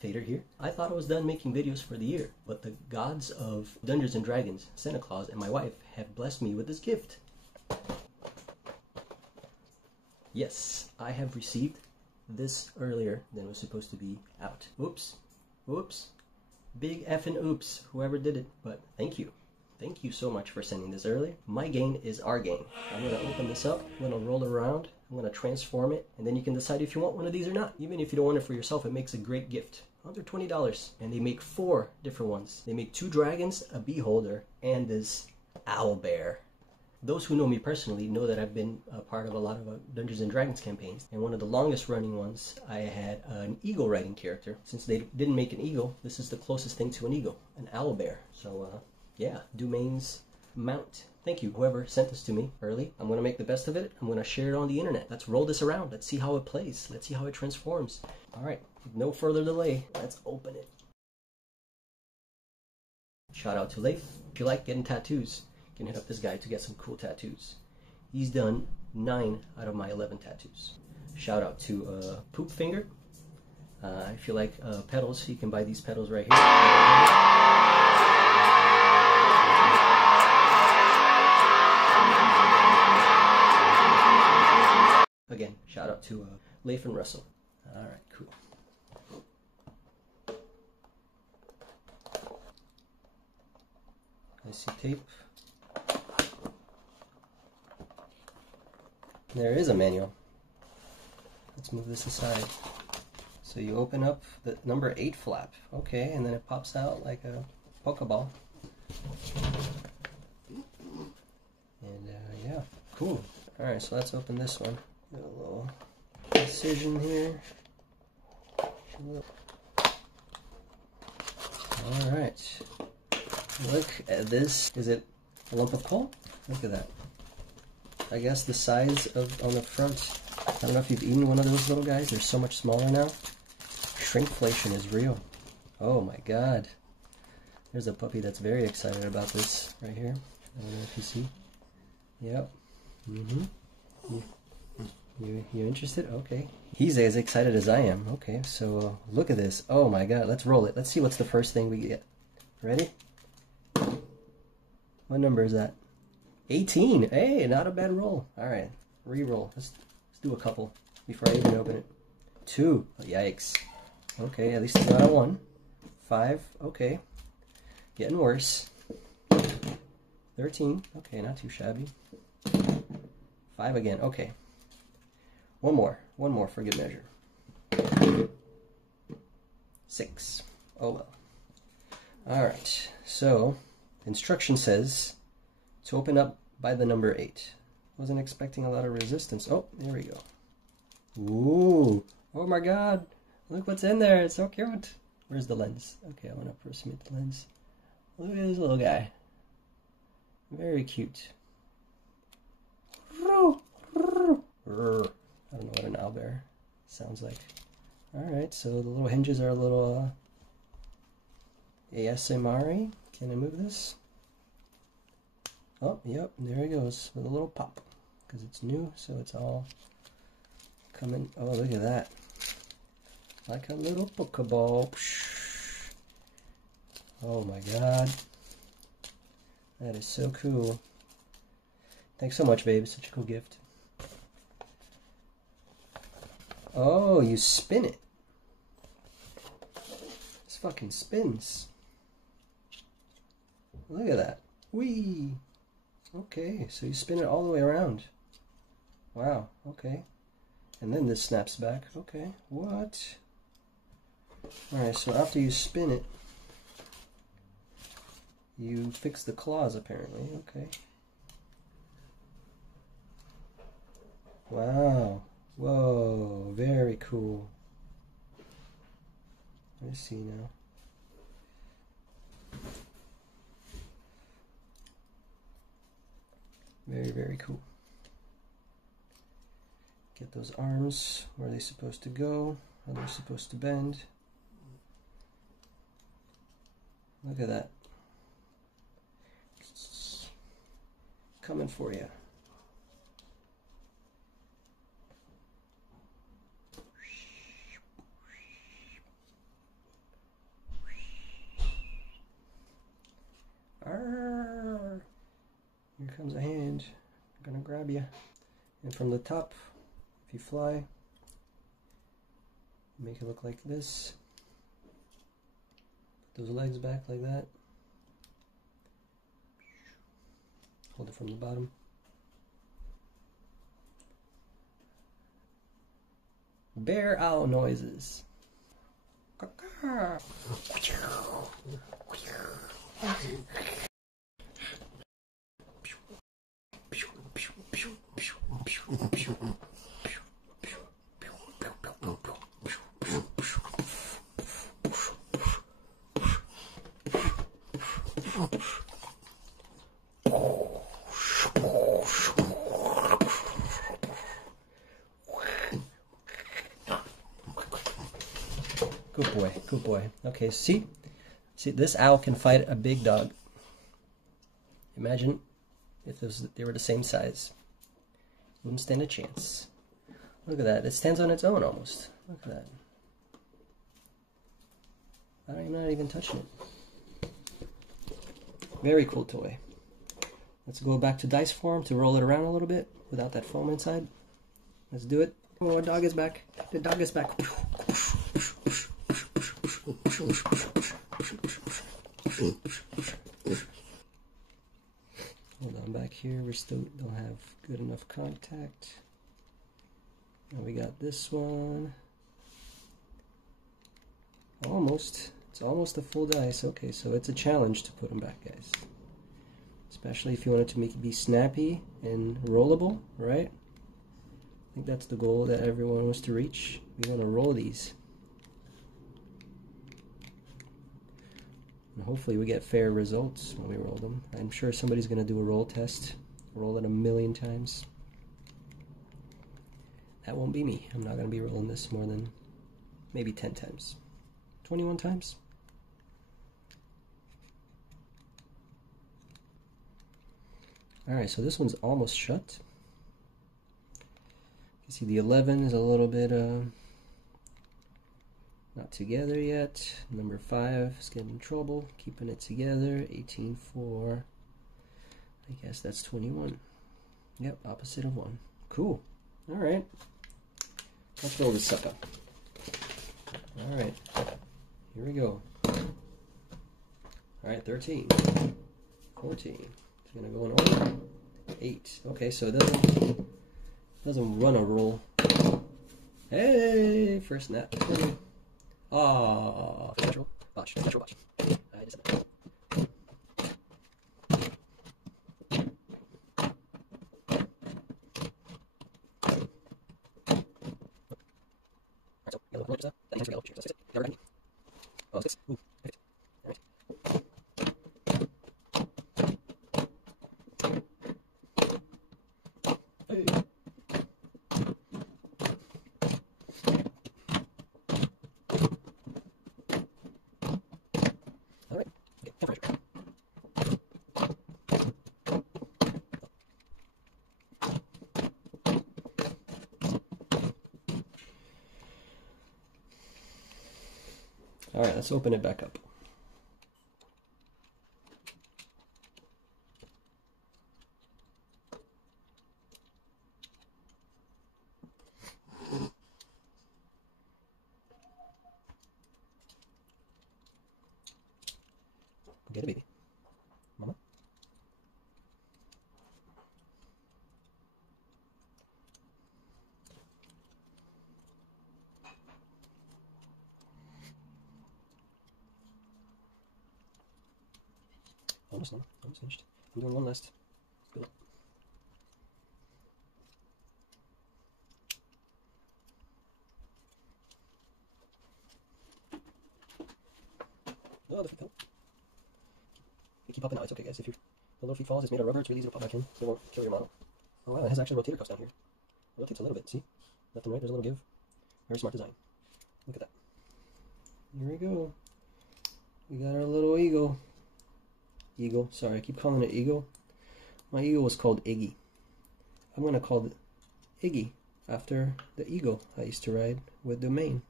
Fader here. I thought I was done making videos for the year, but the gods of Dungeons and Dragons, Santa Claus, and my wife have blessed me with this gift. Yes, I have received this earlier than it was supposed to be out. Oops. Oops. Big effing oops, whoever did it, but thank you. Thank you so much for sending this early. My gain is our gain. I'm going to open this up, I'm going to roll it around, I'm going to transform it, and then you can decide if you want one of these or not. Even if you don't want it for yourself, it makes a great gift. Under $20, and they make 4 different ones. They make 2 dragons, a beholder, and this OwlBear. Those who know me personally know that I've been a part of a lot of Dungeons and Dragons campaigns, and one of the longest running ones, I had an eagle riding character. Since they didn't make an eagle, this is the closest thing to an eagle, an OwlBear. So yeah, Dumain's mount. Thank you, whoever sent this to me early. I'm going to make the best of it. I'm going to share it on the internet. Let's roll this around. Let's see how it plays. Let's see how it transforms. All right, with no further delay, let's open it. Shout out to Leif. If you like getting tattoos, you can hit up this guy to get some cool tattoos. He's done 9 out of my 11 tattoos. Shout out to Poop Finger. If you like pedals, you can buy these pedals right here. Again, shout out to Leif and Russell. All right, cool. I see tape. There is a manual. Let's move this aside. So you open up the number 8 flap. Okay, and then it pops out like a Pokeball. And yeah, cool. All right, so let's open this one. Got a little incision here. Alright. Look at this. Is it a lump of coal? Look at that. I guess the size of on the front. I don't know if you've eaten one of those little guys. They're so much smaller now. Shrinkflation is real. Oh my god. There's a puppy that's very excited about this right here. I don't know if you see. Yep. You interested? Okay. He's as excited as I am. Okay, so look at this. Oh my god, let's roll it. Let's see what's the first thing we get. Ready? What number is that? 18. Hey, not a bad roll. Alright, re-roll. Let's do a couple before I even open it. 2. Oh, yikes. Okay, at least it's not a 1. 5. Okay. Getting worse. 13. Okay, not too shabby. 5 again. Okay. One more for good measure. 6. Oh well. Alright, so instruction says to open up by the number 8. Wasn't expecting a lot of resistance. Oh, there we go. Ooh, oh my god, look what's in there, it's so cute. Where's the lens? Okay, I want to approximate the lens. Look at this little guy. Very cute. I don't know what an OwlBear sounds like. Alright, so the little hinges are a little ASMR-y. Can I move this? Oh, yep, there it goes with a little pop. Because it's new, so it's all coming. Oh, look at that. Like a little Pokeball. Oh my god. That is so cool. Thanks so much, babe. Such a cool gift. Oh, you spin it. This fucking spins. Look at that. Whee! Okay, so you spin it all the way around. Wow, okay. And then this snaps back. Okay, what? Alright, so after you spin it, you fix the claws apparently. Okay. Wow. Whoa, very cool. Let me see now. Very, very cool. Get those arms where they're supposed to go, how they're supposed to bend. Look at that. Coming for you. grab you. And from the top, if you fly, make it look like this. Put those legs back like that. Hold it from the bottom. Bear owl noises. Good boy, good boy. Okay, see, this owl can fight a big dog. Imagine if they were the same size. Wouldn't stand a chance. Look at that, it stands on its own almost. Look at that. I'm not even touching it. Very cool toy. Let's go back to dice form to roll it around a little bit without that foam inside. Let's do it. Oh, our dog is back. The dog is back. Hold on, back here we still don't have good enough contact. Now we got this one. Almost. It's almost a full dice. Okay, so it's a challenge to put them back, guys. Especially if you want it to make it be snappy and rollable, right? I think that's the goal that everyone wants to reach. We want to roll these. And hopefully we get fair results when we roll them. I'm sure somebody's going to do a roll test. Roll it 1,000,000 times. That won't be me. I'm not going to be rolling this more than maybe 10 times. 21 times. Alright, so this one's almost shut. You see the 11 is a little bit not together yet. Number 5 is getting in trouble, keeping it together. 18-4. I guess that's 21. Yep, opposite of 1. Cool. Alright. Let's roll this sucker. Alright. Here we go. Alright, 13. 14. It's gonna go in order. 8. Okay, so it doesn't run a roll. Hey, first nap. Ah, natural botch. Natural botch. I just said that. Alright, so yellow. What is that? That answer yellow. Cheers. That's 6. Never got me. Oh, 6. Ooh, perfect. Alright. Hey. Alright. Okay, temperature. Alright, let's open it back up. Get a baby. Mama. Almost done. Almost finished. I'm doing one last build. Oh, the feet fell. You keep popping out. It's okay, guys. If the little feet falls, it's made of rubber. It's really easy to pop back in, so it won't kill your model. Oh wow, it has actually rotator cuffs down here. It rotates a little bit. See? Left and right. There's a little give. Very smart design. Look at that. Here we go. We got our little eagle. Eagle. Sorry, I keep calling it eagle. My eagle was called Iggy. I'm going to call it Iggy after the eagle I used to ride with Domain.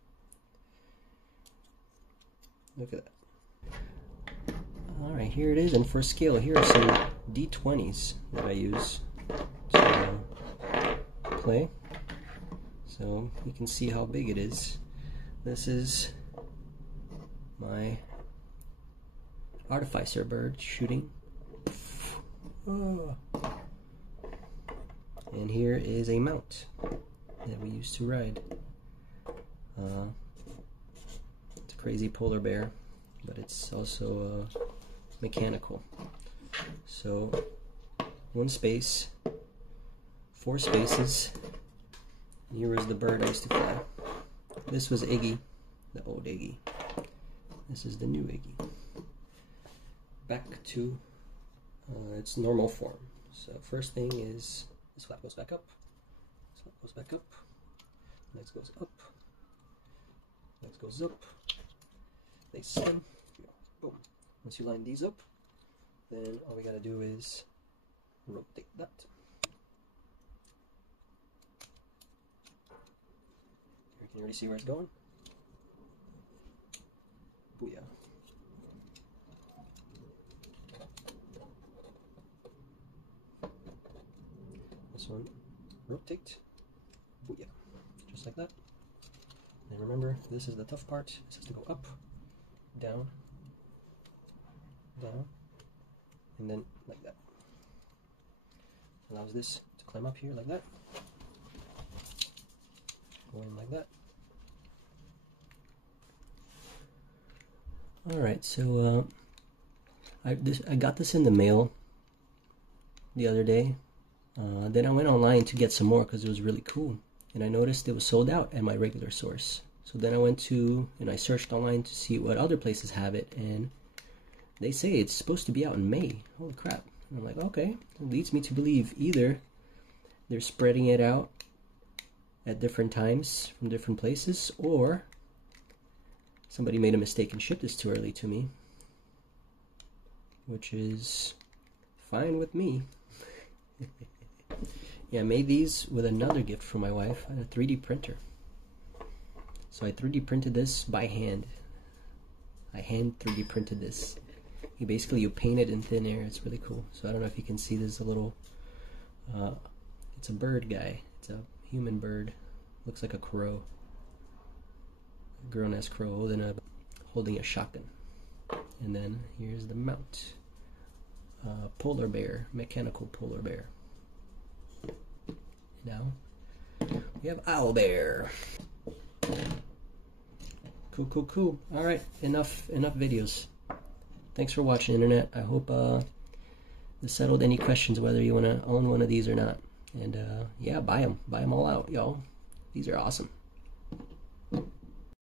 Look at that. Alright, here it is. And for scale, here are some D20s that I use. So, display, so you can see how big it is. This is my artificer bird shooting. Oh. And here is a mount that we used to ride. It's a crazy polar bear, but it's also mechanical. So 1 space, 4 spaces. And here was the bird I used to fly. This was Iggy, the old Iggy. This is the new Iggy. Back to its normal form. So first thing is this flap goes back up. This flap goes back up. Legs goes up. Legs goes up. They spin. Boom. Once you line these up, then all we gotta do is rotate that. You can already see where it's going. Booyah. This one, rotate. Booyah. Just like that. And remember, this is the tough part. This has to go up, down, down, and then like that. Allows this to climb up here like that. Going like that. Alright, so I got this in the mail the other day. Then I went online to get some more because it was really cool. And I noticed it was sold out at my regular source. So then I went to, and I searched online to see what other places have it, and they say it's supposed to be out in May. Holy crap. And I'm like, okay. It leads me to believe either they're spreading it out at different times from different places, or somebody made a mistake and shipped this too early to me, which is fine with me. Yeah, I made these with another gift from my wife, a 3D printer. So I 3D printed this by hand. I hand 3D printed this. You paint it in thin air. It's really cool. So I don't know if you can see, there's a little, it's a bird guy. It's a human bird. Looks like a crow. A grown-ass crow holding a shotgun. And then here's the mount. Polar bear, mechanical polar bear. Now we have OwlBear. Cool, cool, cool. All right, enough videos. Thanks for watching, internet. I hope this settled any questions whether you want to own one of these or not. And yeah, buy them all out, y'all. These are awesome.